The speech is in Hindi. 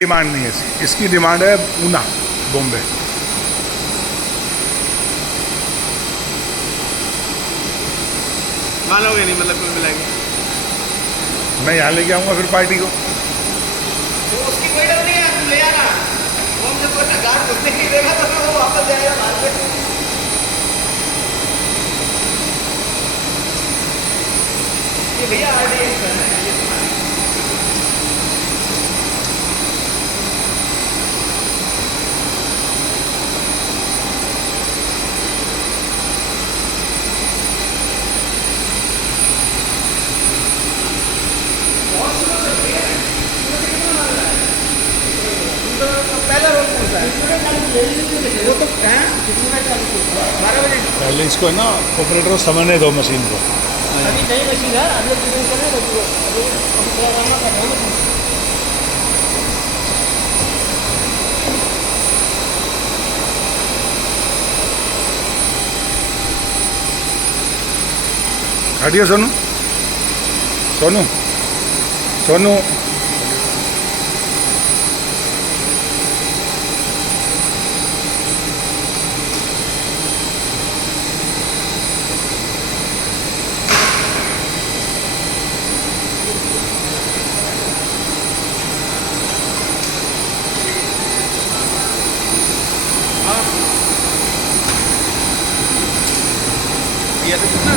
डिमांड नहीं है इसकी डिमांड है पूना, बॉम्बे। मानोगे नहीं, मतलब कोई मिलाएगी। मैं यहाँ लेके आऊँगा फिर पार्टी को। तो उसकी कोई डर नहीं है, तुम ले आना। वो हमसे कोई गार्ड घुसने नहीं देगा तो फिर वो वापस जाएगा बाहर से। ये भैया RDX है। पहला रोल कौन सा है? वो तो है 12 बजे। पहले इसको है ना ऑपरेटर को समझने दो मशीन को। अभी नई मशीन है, अभी डिजाइन कर रहे हैं, अभी थोड़ा काम कर रहा हूँ। हटिए सोनू, सोनू, सोनू। ये तो कितना